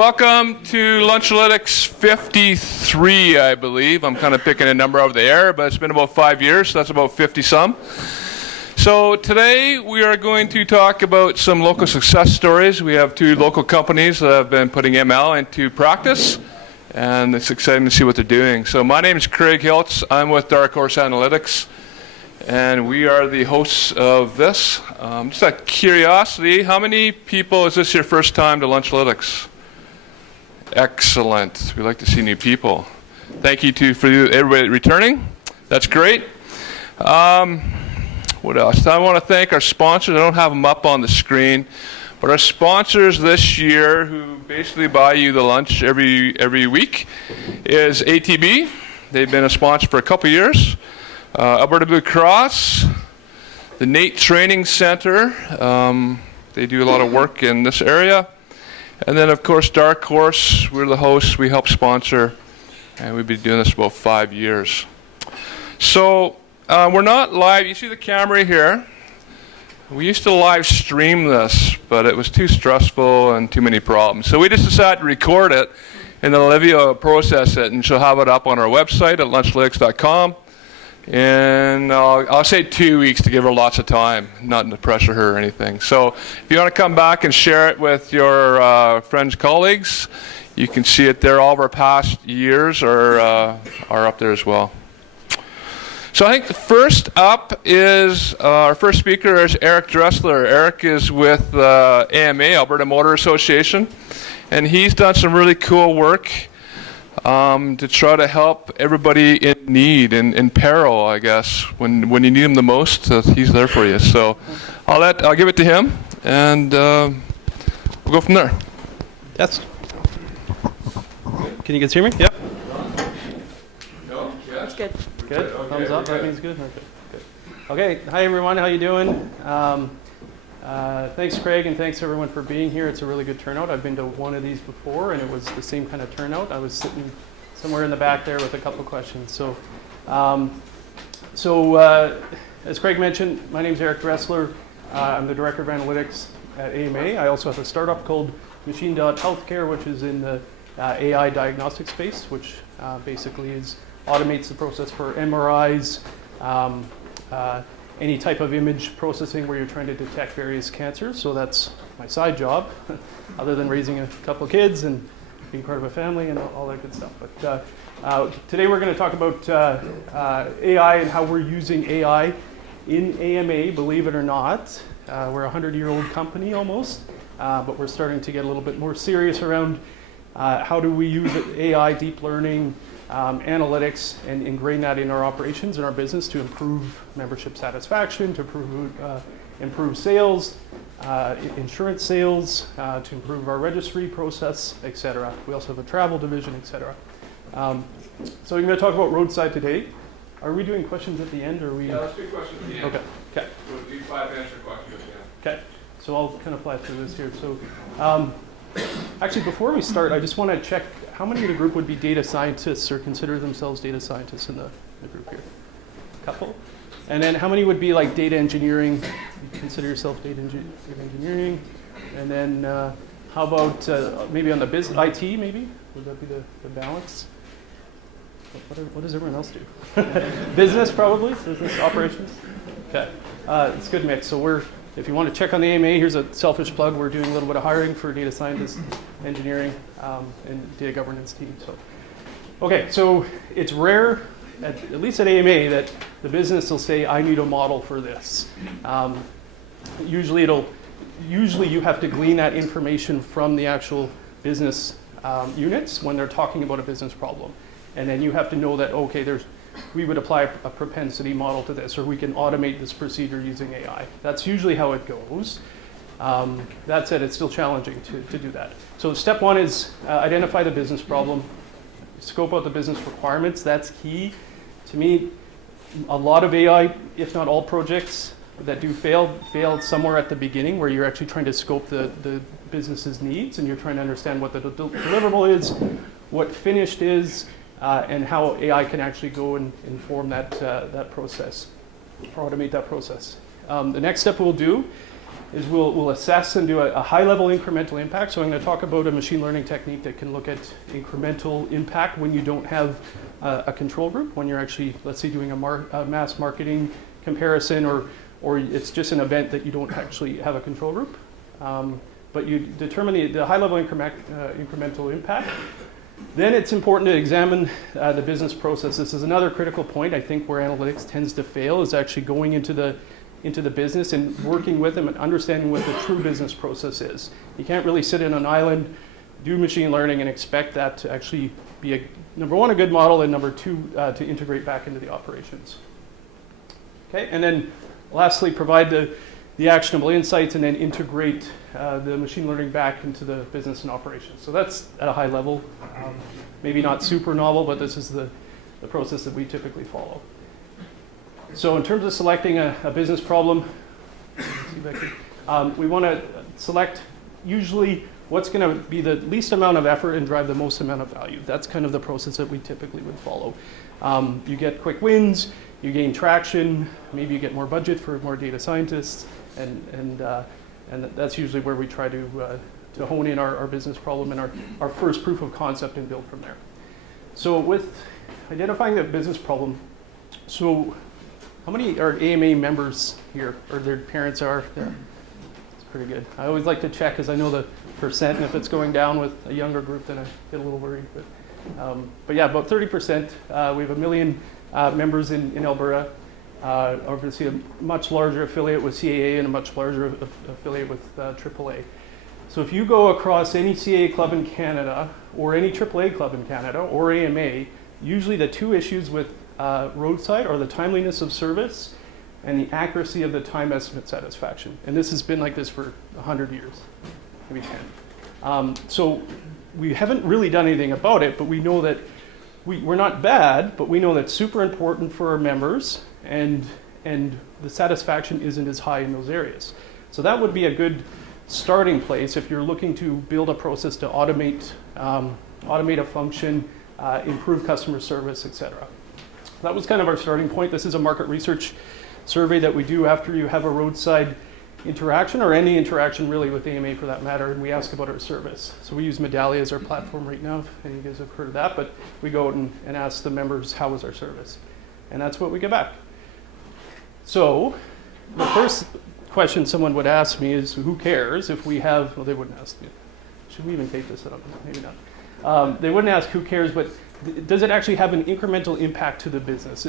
Welcome to Lunchalytics 53, I believe. I'm kind of picking a number out of the air, but it's been about 5 years, so that's about 50-some. So today we are going to talk about some local success stories. We have two local companies that have been putting ML into practice, and it's exciting to see what they're doing. So my name is Craig Hiltz. I'm with Dark Horse Analytics, and we are the hosts of this. Just out of curiosity, how many people, is this your first time to Lunchalytics? Excellent. We like to see new people. Thank you for everybody returning. That's great. What else? I want to thank our sponsors. I don't have them up on the screen, but our sponsors this year, who basically buy you the lunch every week, is ATB. They've been a sponsor for a couple years. Alberta Blue Cross, the NATE Training Center. They do a lot of work in this area. And then, of course, Dark Horse, we're the hosts, we help sponsor, and we've been doing this for about 5 years. So, we're not live. You see the camera here? We used to live stream this, but it was too stressful and too many problems. So we just decided to record it, and then Olivia will process it, and she'll have it up on our website at lunchalytics.com. And I'll say 2 weeks to give her lots of time, not to pressure her or anything. So if you want to come back and share it with your friends, colleagues, you can see it there. All of our past years are up there as well. So I think the first up is, our first speaker is Eric Dressler. Eric is with AMA, Alberta Motor Association, and he's done some really cool work to try to help everybody in need, in peril, I guess. When you need him the most, he's there for you. So I'll give it to him, and we'll go from there. Yes. Can you guys hear me? Yep. No? That's good. Good. Okay, Thumbs up. we're That good. means good. Okay. Okay. Hi everyone. How you doing? Thanks, Craig, and thanks everyone for being here. It's a really good turnout. I've been to one of these before, and it was the same kind of turnout. I was sitting somewhere in the back there with a couple questions. So, as Craig mentioned, my name is Eric Dressler. I'm the Director of Analytics at AMA. I also have a startup called Machine.Healthcare, which is in the AI diagnostic space, which basically automates the process for MRIs, any type of image processing where you're trying to detect various cancers. So that's my side job, other than raising a couple of kids and being part of a family and all that good stuff. But today we're going to talk about AI and how we're using AI in AMA, believe it or not. We're a 100-year-old company almost, but we're starting to get a little bit more serious around how do we use AI, deep learning, analytics, and ingrain that in our operations and our business to improve membership satisfaction, to improve sales, insurance sales, to improve our registry process, etc. We also have a travel division, etc. So we're going to talk about Roadside today. Are we doing questions at the end, or are we? Yeah, let's do questions at the end. Okay. Okay. We'll do 5 answer questions at the end. Okay. So I'll kind of fly through this here. So, actually, before we start, I just want to check how many of the group would be data scientists or consider themselves data scientists in the group here? A couple. And then how many would be like data engineering? You consider yourself data engineering. And then how about maybe on the IT maybe? Would that be the balance? What does everyone else do? Business probably? Business operations? Okay. It's a good mix. So if you want to check on the AMA, here's a selfish plug. We're doing a little bit of hiring for data scientists, engineering, and data governance team. So, okay, so it's rare, at least at AMA, that the business will say, "I need a model for this." Usually you have to glean that information from the actual business units when they're talking about a business problem, and then you have to know that we would apply a propensity model to this, or we can automate this procedure using AI. That's usually how it goes. That said, it's still challenging to do that. So step one is identify the business problem, scope out the business requirements. That's key. To me, a lot of AI, if not all projects that do fail somewhere at the beginning, where you're actually trying to scope the business's needs, and you're trying to understand what the deliverable is, what finished is, and how AI can actually go and inform that process, or automate that process. The next step we'll do is we'll assess and do a high-level incremental impact. So I'm going to talk about a machine learning technique that can look at incremental impact when you don't have a control group, when you're actually, let's say, doing a mass marketing comparison, or it's just an event that you don't actually have a control group. But you determine the high-level incremental impact. Then it's important to examine the business process. This is another critical point, I think, where analytics tends to fail, is actually going into the business and working with them and understanding what the true business process is. You can't really sit in an island, do machine learning, and expect that to actually be, number one, a good model, and number two, to integrate back into the operations. Okay, and then lastly, provide the actionable insights and then integrate the machine learning back into the business and operations. So that's at a high level. Maybe not super novel, but this is the process that we typically follow. So in terms of selecting a business problem, we want to select usually what's going to be the least amount of effort and drive the most amount of value. That's kind of the process that we typically would follow. You get quick wins, you gain traction, maybe you get more budget for more data scientists, and that's usually where we try to hone in our business problem and our first proof of concept and build from there. So with identifying the business problem, so how many are AMA members here, or their parents are? Yeah. It's pretty good. I always like to check because I know the percent, and if it's going down with a younger group, then I get a little worried. But yeah, about 30%. We have 1 million members in Alberta. Obviously, a much larger affiliate with CAA and a much larger affiliate with AAA. So if you go across any CAA club in Canada, or any AAA club in Canada, or AMA, usually the two issues with Roadside are the timeliness of service and the accuracy of the time estimate satisfaction. And this has been like this for 100 years, maybe 10. So we haven't really done anything about it, but we know that we're not bad, but we know that's super important for our members, and the satisfaction isn't as high in those areas. So that would be a good starting place if you're looking to build a process to automate a function, improve customer service, etc. That was kind of our starting point. This is a market research survey that we do after you have a roadside interaction, or any interaction really with AMA for that matter, and we ask about our service. So we use Medallia as our platform right now, if any of you guys have heard of that, but we go out and ask the members, how was our service? And that's what we get back. So the first question someone would ask me is, who cares if we have, well, they wouldn't ask me. Should we even take this up? Maybe not. They wouldn't ask who cares, but does it actually have an incremental impact to the business?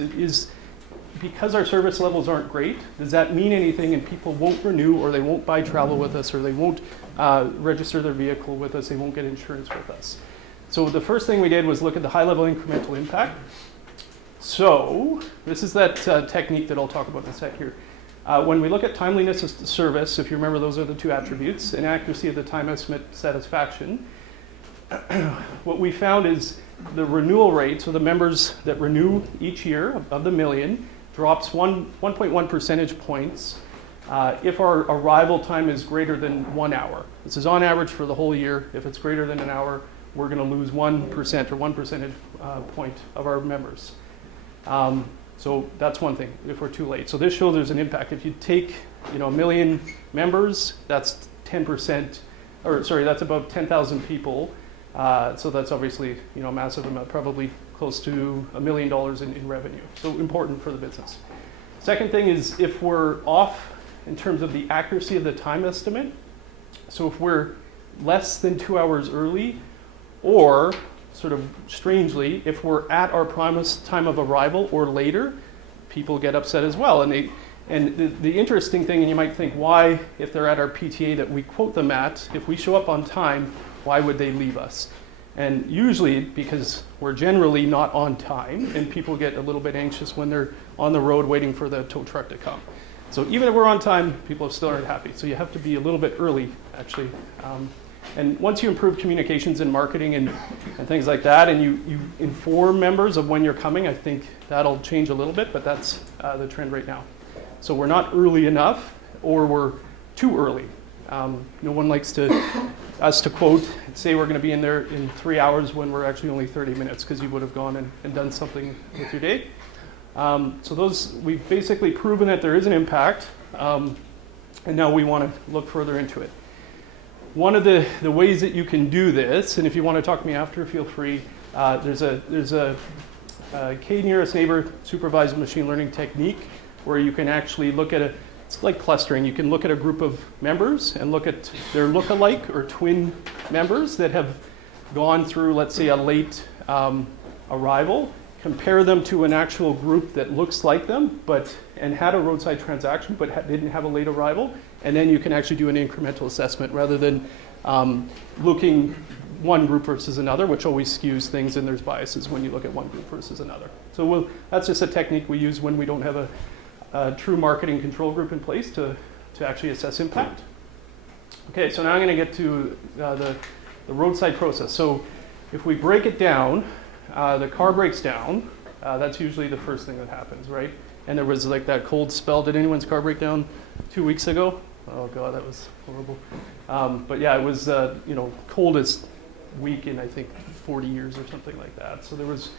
Because our service levels aren't great, does that mean anything, and people won't renew, or they won't buy travel with us, or they won't register their vehicle with us, they won't get insurance with us? So the first thing we did was look at the high-level incremental impact. So this is that technique that I'll talk about in a sec here. When we look at timeliness of service, if you remember, those are the two attributes, and accuracy of the time estimate satisfaction, what we found is the renewal rate, so the members that renew each year of the million, drops 1.1 percentage points if our arrival time is greater than 1 hour. This is on average for the whole year. If it's greater than an hour, we're going to lose 1% or 1 percentage point of our members. So that's one thing, if we're too late. So this shows there's an impact. If you take 1 million members, that's 10%, or sorry, that's about 10,000 people. So that's obviously a massive amount, probably close to $1 million in revenue. So important for the business. Second thing is if we're off in terms of the accuracy of the time estimate. So if we're less than 2 hours early, or sort of strangely, if we're at our promised time of arrival or later, people get upset as well. And the interesting thing, and you might think, why, if they're at our PTA that we quote them at, if we show up on time, why would they leave us? And usually because we're generally not on time, and people get a little bit anxious when they're on the road waiting for the tow truck to come. So even if we're on time, people still aren't happy. So you have to be a little bit early, actually. And once you improve communications and marketing and things like that, and you inform members of when you're coming, I think that'll change a little bit, but that's the trend right now. So we're not early enough, or we're too early. No one likes us to quote and say we're going to be in there in 3 hours when we're actually only 30 minutes, because you would have gone and done something with your day. So those, we've basically proven that there is an impact. And now we want to look further into it. One of the ways that you can do this, and if you want to talk to me after, feel free. There's a k-nearest neighbor supervised machine learning technique where you can actually look at it's like clustering. You can look at a group of members and look at their look-alike or twin members that have gone through, let's say, a late arrival, compare them to an actual group that looks like them, and had a roadside transaction, but didn't have a late arrival, and then you can actually do an incremental assessment rather than looking one group versus another, which always skews things, and there's biases when you look at one group versus another. So that's just a technique we use when we don't have a true marketing control group in place to actually assess impact. Okay, so now I'm going to get to the roadside process. So if we break it down, the car breaks down. That's usually the first thing that happens, right? And there was like that cold spell. Did anyone's car break down 2 weeks ago? Oh God, that was horrible. But yeah, it was coldest week in I think 40 years or something like that. So there was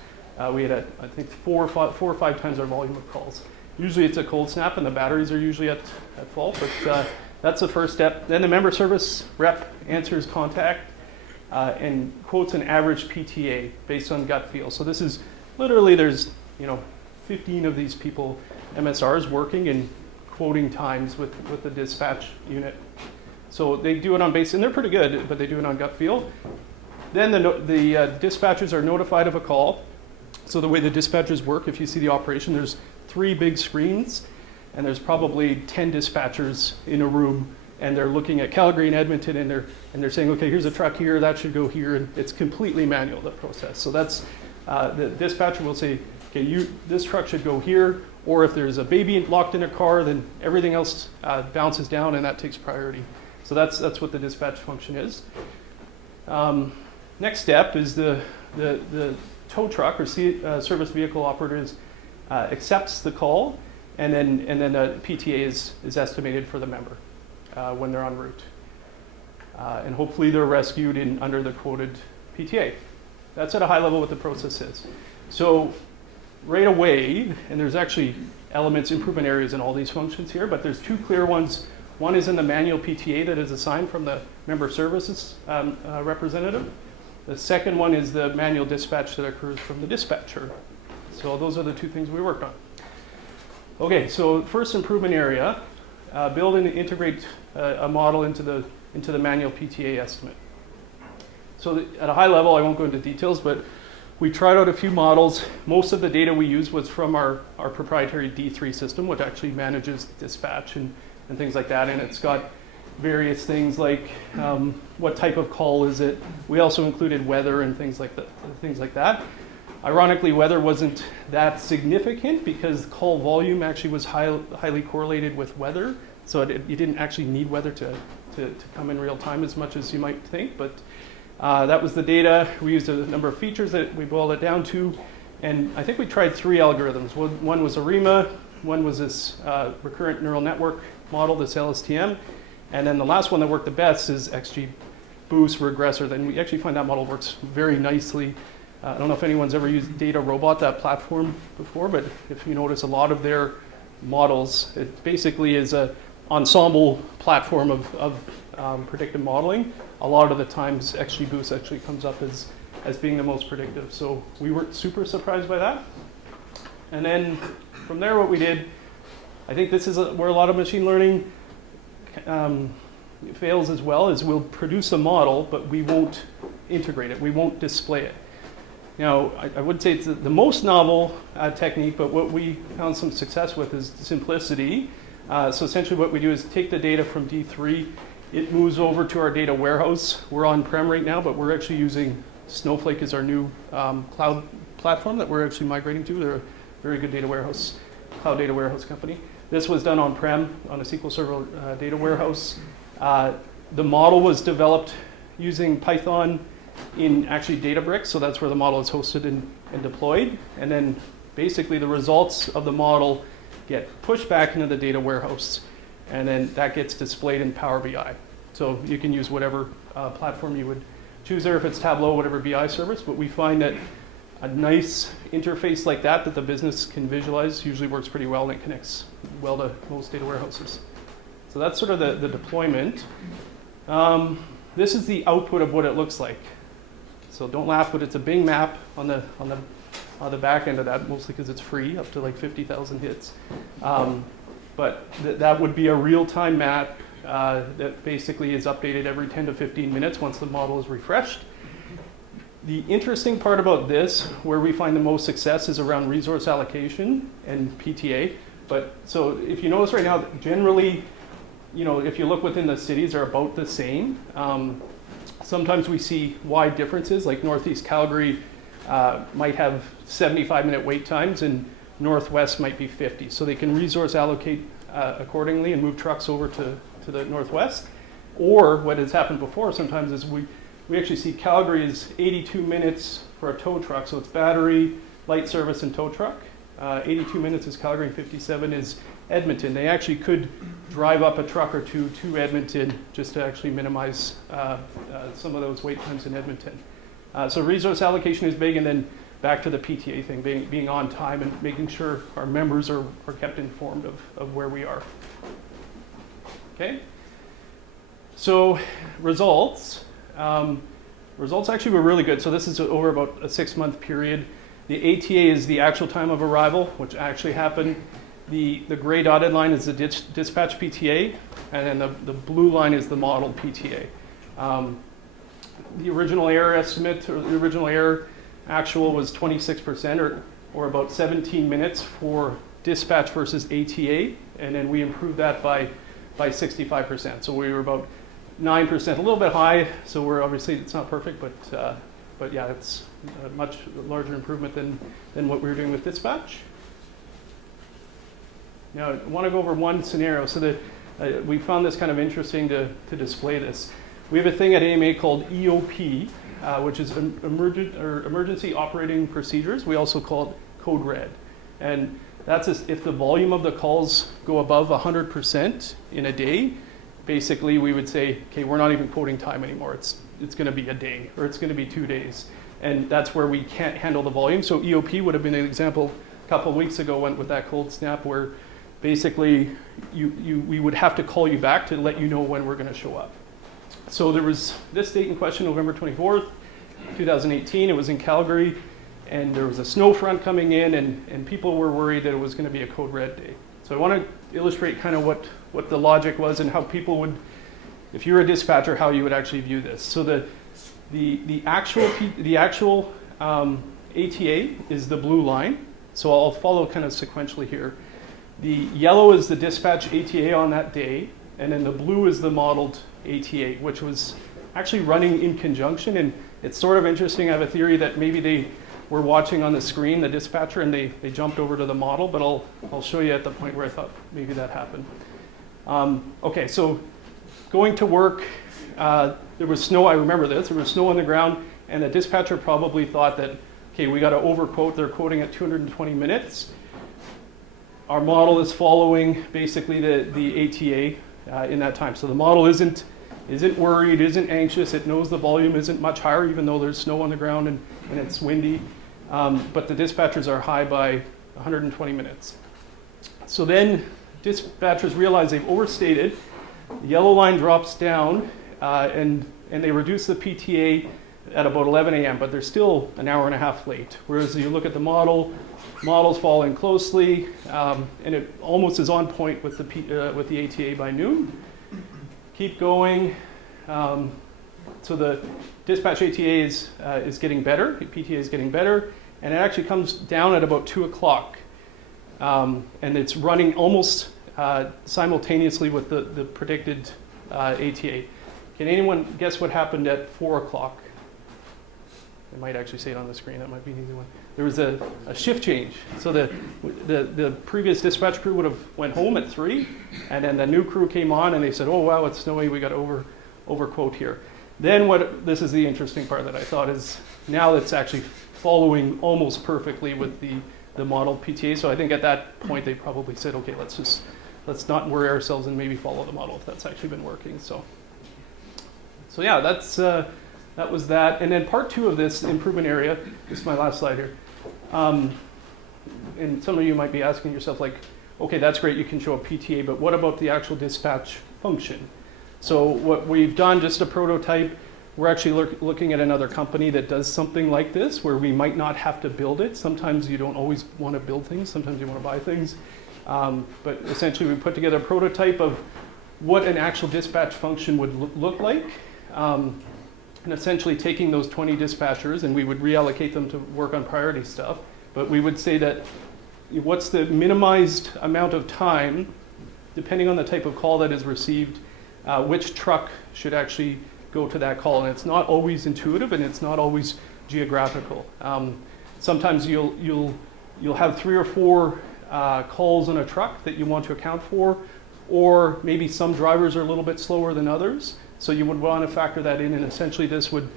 we had I think four or five times our volume of calls. Usually it's a cold snap and the batteries are usually at fault, but that's the first step. Then the member service rep answers contact and quotes an average PTA based on gut feel. So this is literally there's 15 of these people, MSRs, working and quoting times with the dispatch unit. So they do it on base, and they're pretty good, but they do it on gut feel. Then the dispatchers are notified of a call. So the way the dispatchers work, if you see the operation, there's 3 big screens, and there's probably 10 dispatchers in a room, and they're looking at Calgary and Edmonton, and they're saying, okay, here's a truck here, that should go here, and it's completely manual, the process. So that's the dispatcher will say, okay, this truck should go here, or if there's a baby locked in a car, then everything else bounces down, and that takes priority. So that's what the dispatch function is. Next step is the tow truck or service vehicle operators accepts the call, and then a PTA is estimated for the member when they're en route. And hopefully they're rescued under the quoted PTA. That's at a high level what the process is. So right away, and there's actually elements, improvement areas in all these functions here, but there's 2 clear ones. One is in the manual PTA that is assigned from the member services representative. The second one is the manual dispatch that occurs from the dispatcher. So those are the 2 things we worked on. Okay, so first improvement area, build and integrate a model into the manual PTA estimate. So at a high level, I won't go into details, but we tried out a few models. Most of the data we used was from our proprietary D3 system, which actually manages dispatch and things like that, and it's got various things like what type of call is it. We also included weather and things like that. Ironically, weather wasn't that significant because call volume actually was highly correlated with weather, so you didn't actually need weather to come in real time as much as you might think, but that was the data. We used a number of features that we boiled it down to, and I think we tried 3 algorithms. One was ARIMA, one was this recurrent neural network model, this LSTM, and then the last one that worked the best is XGBoost Regressor. Then we actually find that model works very nicely. I don't know if anyone's ever used Data Robot, that platform, before, but if you notice a lot of their models, it basically is an ensemble platform of predictive modeling. A lot of the times XGBoost actually comes up as being the most predictive. So we weren't super surprised by that. And then from there what we did, I think this is where a lot of machine learning fails as well, is we'll produce a model, but we won't integrate it. We won't display it. Now, I would say it's the most novel technique, but what we found some success with is simplicity. So essentially what we do is take the data from D3, it moves over to our data warehouse. We're on-prem right now, but we're actually using Snowflake as our new cloud platform that we're actually migrating to. They're a very good data warehouse, cloud data warehouse company. This was done on-prem on a SQL Server data warehouse. The model was developed using Python in actually Databricks, so that's where the model is hosted and deployed. And then basically the results of the model get pushed back into the data warehouse, and then that gets displayed in Power BI. So you can use whatever platform you would choose there, if it's Tableau, whatever BI service, but we find that a nice interface like that the business can visualize usually works pretty well, and it connects well to most data warehouses. So that's sort of the deployment. This is the output of what it looks like. So don't laugh, but it's a Bing map on the back end of that, mostly because it's free, up to like 50,000 hits. But that would be a real-time map that basically is updated every 10 to 15 minutes once the model is refreshed. The interesting part about this, where we find the most success, is around resource allocation and PTA. But so if you notice right now, generally, if you look within the cities, are about the same. Sometimes we see wide differences, like Northeast Calgary might have 75-minute wait times, and Northwest might be 50. So they can resource allocate accordingly and move trucks over to the Northwest. Or what has happened before sometimes is we actually see Calgary is 82 minutes for a tow truck, so it's battery, light service, and tow truck. 82 minutes is Calgary, and 57 is Edmonton. They actually could drive up a truck or two to Edmonton just to actually minimize some of those wait times in Edmonton. So resource allocation is big, and then back to the PTA thing, being on time and making sure our members are kept informed of where we are. Okay? So results. Results actually were really good. So this is over about a 6-month period. The ATA is the actual time of arrival, which actually happened. The gray dotted line is the dispatch PTA, and then the blue line is the model PTA. The original error estimate, or the original error actual, was 26%, or about 17 minutes for dispatch versus ATA, and then we improved that by 65%. So we were about 9%, a little bit high. So we're obviously, it's not perfect, but yeah, it's a much larger improvement than what we were doing with dispatch. Now, I want to go over one scenario. So that we found this kind of interesting to display this. We have a thing at AMA called EOP, which is Emergency Operating Procedures. We also call it Code Red. And that's if the volume of the calls go above 100% in a day, basically we would say, okay, we're not even quoting time anymore. It's going to be a day, or it's going to be 2 days. And that's where we can't handle the volume. So EOP would have been an example a couple of weeks ago with that cold snap, where basically we would have to call you back to let you know when we're going to show up. So there was this date in question, November 24th, 2018. It was in Calgary, and there was a snow front coming in, and people were worried that it was going to be a code red day. So I want to illustrate kind of what the logic was and how people would, if you're a dispatcher, how you would actually view this. So the actual ATA is the blue line. So I'll follow kind of sequentially here. The yellow is the dispatch ATA on that day, and then the blue is the modeled ATA, which was actually running in conjunction. And it's sort of interesting. I have a theory that maybe they were watching on the screen, the dispatcher, and they jumped over to the model, but I'll show you at the point where I thought maybe that happened. Okay, so going to work, there was snow. I remember this. There was snow on the ground, and the dispatcher probably thought that, okay, we got to overquote. They're quoting at 220 minutes. Our model is following basically the ATA in that time. So the model isn't worried, isn't anxious. It knows the volume isn't much higher, even though there's snow on the ground and it's windy. But the dispatchers are high by 120 minutes. So then dispatchers realize they've overstated. The yellow line drops down, and they reduce the PTA at about 11 a.m., but they're still an hour and a half late. Whereas you look at the model's following closely, and it almost is on point with the ATA by noon. Keep going. So the dispatch ATA is getting better, PTA is getting better, and it actually comes down at about 2 o'clock. And it's running almost simultaneously with the predicted ATA. Can anyone guess what happened at 4 o'clock? I might actually say it on the screen. That might be an easy one. There was a shift change. So the previous dispatch crew would have went home at 3, and then the new crew came on, and they said, "Oh wow, it's snowy. We got to overquote here." Then this is the interesting part that I thought is now it's actually following almost perfectly with the model PTA. So I think at that point they probably said, "Okay, let's not worry ourselves and maybe follow the model if that's actually been working." So yeah, that was that. And then part 2 of this improvement area, this is my last slide here. And some of you might be asking yourself, like, okay, that's great, you can show a PTA, but what about the actual dispatch function? So what we've done, just a prototype, we're actually looking at another company that does something like this, where we might not have to build it. Sometimes you don't always want to build things, sometimes you want to buy things. But essentially we put together a prototype of what an actual dispatch function would look like. And essentially taking those 20 dispatchers, and we would reallocate them to work on priority stuff. But we would say that what's the minimized amount of time, depending on the type of call that is received, which truck should actually go to that call. And it's not always intuitive, and it's not always geographical. Sometimes you'll have 3 or 4 calls on a truck that you want to account for, or maybe some drivers are a little bit slower than others. So you would want to factor that in, and essentially this would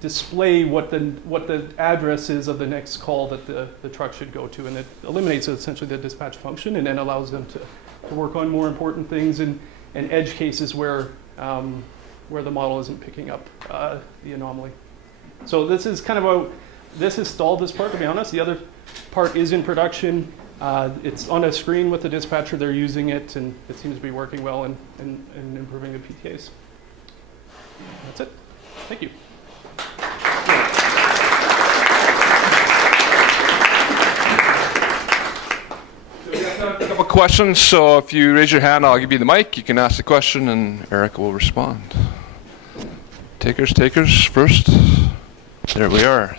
display what the address is of the next call that the truck should go to, and it eliminates essentially the dispatch function, and then allows them to work on more important things and edge cases where the model isn't picking up the anomaly. So this is kind of this has stalled this part, to be honest. The other part is in production. It's on a screen with the dispatcher. They're using it, and it seems to be working well and improving the PTAs. That's it. Thank you. A couple questions, so if you raise your hand, I'll give you the mic. You can ask the question, and Eric will respond. Takers first. There we are.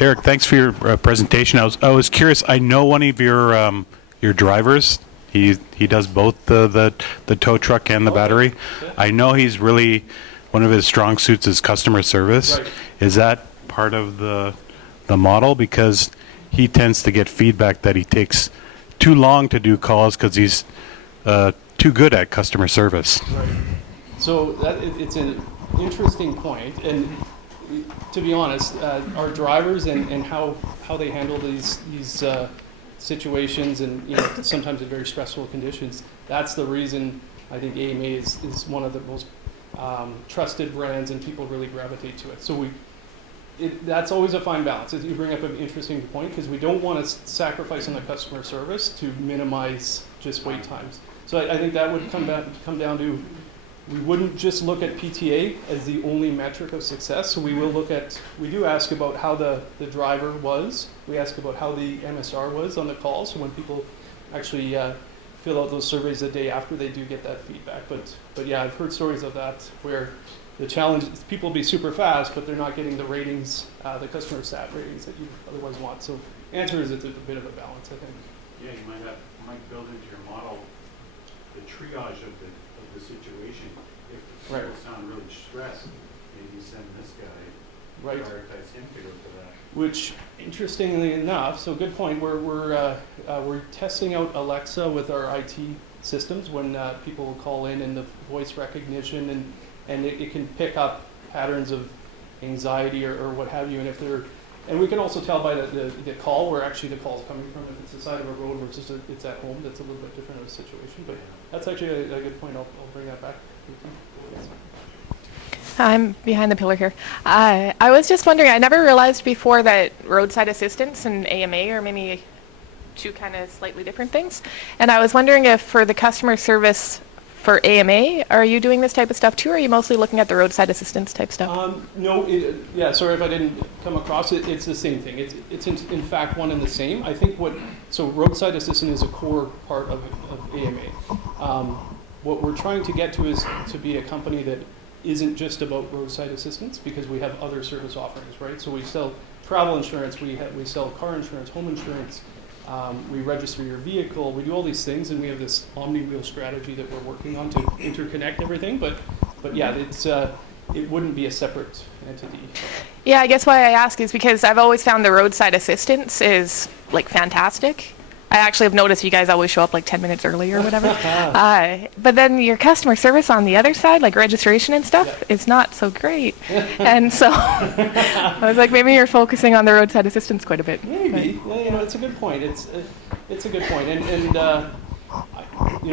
Eric, thanks for your presentation. I was curious. I know one of your drivers. He does both the tow truck and the battery. Okay. I know he's really one of his strong suits is customer service. Right. Is that part of the model? Because he tends to get feedback that he takes too long to do calls because he's too good at customer service. Right. So it's an interesting point, and to be honest, our drivers and how they handle these situations, and sometimes in very stressful conditions, that's the reason I think AMA is one of the most trusted brands, and people really gravitate to it. So that's always a fine balance. You bring up an interesting point, because we don't want to sacrifice on the customer service to minimize just wait times. So I think that would come down to, we wouldn't just look at PTA as the only metric of success. So we do ask about how the driver was. We ask about how the MSR was on the call. So when people actually fill out those surveys the day after, they do get that feedback. But yeah, I've heard stories of that where the challenge is people will be super fast, but they're not getting the ratings, the customer sat ratings that you otherwise want. So the answer is it's a bit of a balance, I think. Yeah, you might build into your model the triage of the situation. If people sound really stressed, maybe send this guy, prioritize him to go to that. Which, interestingly enough, so good point. We're testing out Alexa with our IT systems when people will call in, and the voice recognition, and it can pick up patterns of anxiety or what have you. And we can also tell by the call where actually the call is coming from. If it's the side of a road versus it's at home, that's a little bit different of a situation. But that's actually a good point. I'll bring that back. Yes. I'm behind the pillar here. I was just wondering, I never realized before that roadside assistance and AMA are maybe two kind of slightly different things. And I was wondering if for the customer service for AMA, are you doing this type of stuff too, or are you mostly looking at the roadside assistance type stuff? No, sorry if I didn't come across it. It's the same thing. It's in fact one and the same. I think so roadside assistance is a core part of AMA. What we're trying to get to is to be a company that isn't just about roadside assistance, because we have other service offerings, right? So we sell travel insurance, we sell car insurance, home insurance, we register your vehicle, we do all these things, and we have this omni-wheel strategy that we're working on to interconnect everything. But yeah, it wouldn't be a separate entity. Yeah, I guess why I ask is because I've always found the roadside assistance is like fantastic. I actually have noticed you guys always show up like 10 minutes early or whatever. But then your customer service on the other side, like registration and stuff, is not so great. And so I was like, maybe you're focusing on the roadside assistance quite a bit. Maybe. Well, it's a good point. It's a good point. And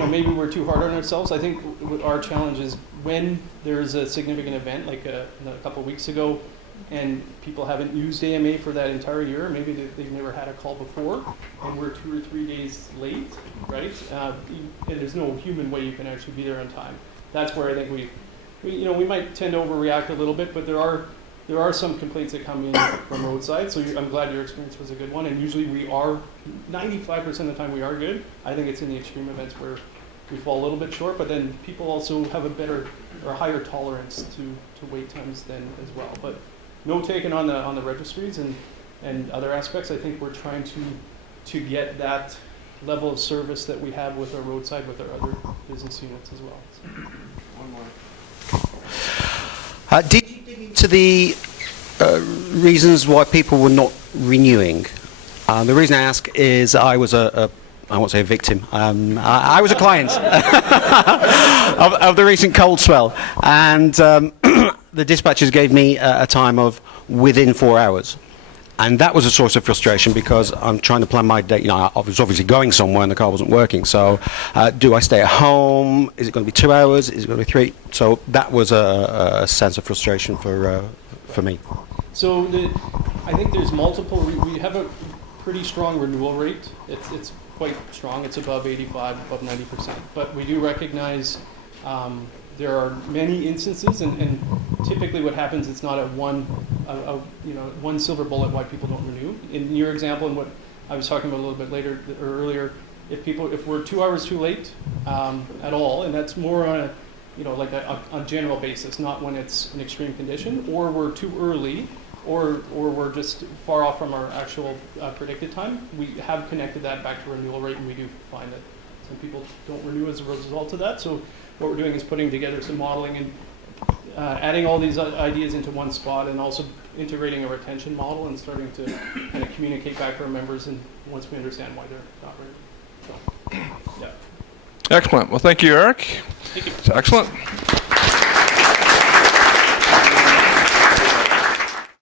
maybe we're too hard on ourselves. I think our challenge is when there's a significant event, like a couple of weeks ago, and people haven't used AMA for that entire year, maybe they've never had a call before, and we're 2 or 3 days late, right? And there's no human way you can actually be there on time. That's where I think we might tend to overreact a little bit, but there are some complaints that come in from roadside, so I'm glad your experience was a good one, and usually we are, 95% of the time we are good. I think it's in the extreme events where we fall a little bit short, but then people also have a better or higher tolerance to wait times then as well. But no taken on the registries and other aspects. I think we're trying to get that level of service that we have with our roadside, with our other business units as well. So, one more. Did you dig into the reasons why people were not renewing? The reason I ask is I was I won't say a victim. I was a client of the recent cold swell, and the dispatchers gave me a time of within 4 hours. And that was a source of frustration because I'm trying to plan my day. I was obviously going somewhere and the car wasn't working. So do I stay at home? Is it going to be 2 hours? Is it going to be 3? So that was a sense of frustration for me. So I think there's multiple. We have a pretty strong renewal rate. It's quite strong. It's above 85, above 90%. But we do recognize there are many instances, and typically what happens, it's not one silver bullet why people don't renew. In your example, and what I was talking about a little bit earlier, if we're 2 hours too late at all, and that's more on a general basis, not when it's an extreme condition, or we're too early, or we're just far off from our actual predicted time, we have connected that back to renewal rate, and we do find that some people don't renew as a result of that. So what we're doing is putting together some modeling and adding all these ideas into one spot, and also integrating a retention model and starting to kind of communicate back to our members, and once we understand why they're not ready. So, yeah. Excellent. Well, thank you, Eric. Thank you. It's excellent.